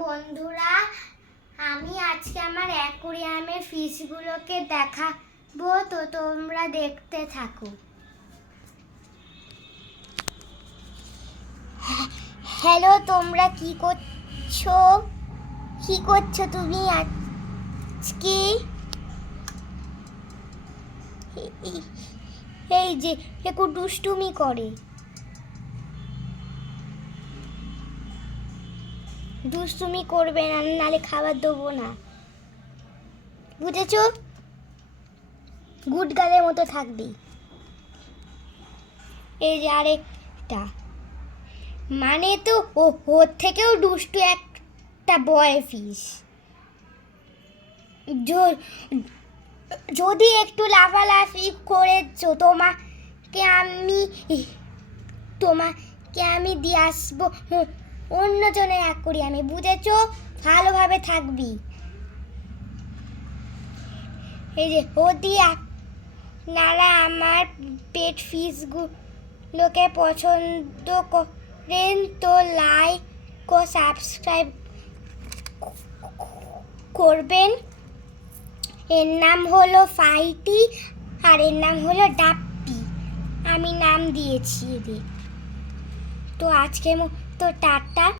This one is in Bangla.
বন্ধুরা, আমি আজকে আমার অ্যাকোরিয়ামের ফিশগুলোকে দেখাবো, তো তোমরা দেখতে থাকো। হ্যালো, তোমরা কি করছ? কি করছ তুমি আজকে? এই- যে একটু দুষ্টুমি করে। দুষ্টুমি করবে না নালে খাবার দেবো না। বুঝেছ? গুড গার্লের মতো থাকবি। এই যে আরেকটা। মানে তো ও ওর থেকেও দুষ্টু একটা বয় ফিস যদি একটু লাফালাফি করেছ, তোমাকে আমি তোমাকে আমি দিয়ে আসব। অন্যজনের এক করি আমি, বুঝেছ? ভালোভাবে থাকবি। এই যে ওদি আপনারা আমার পেট ফিসগুলোকে পছন্দ করেন তো লাইক ও সাবস্ক্রাইব করবেন। এর নাম হলো ফাইটি আর এর নাম হলো ডাপ্পি। আমি নাম দিয়েছি এদের। তো আজকে মতো টাটা।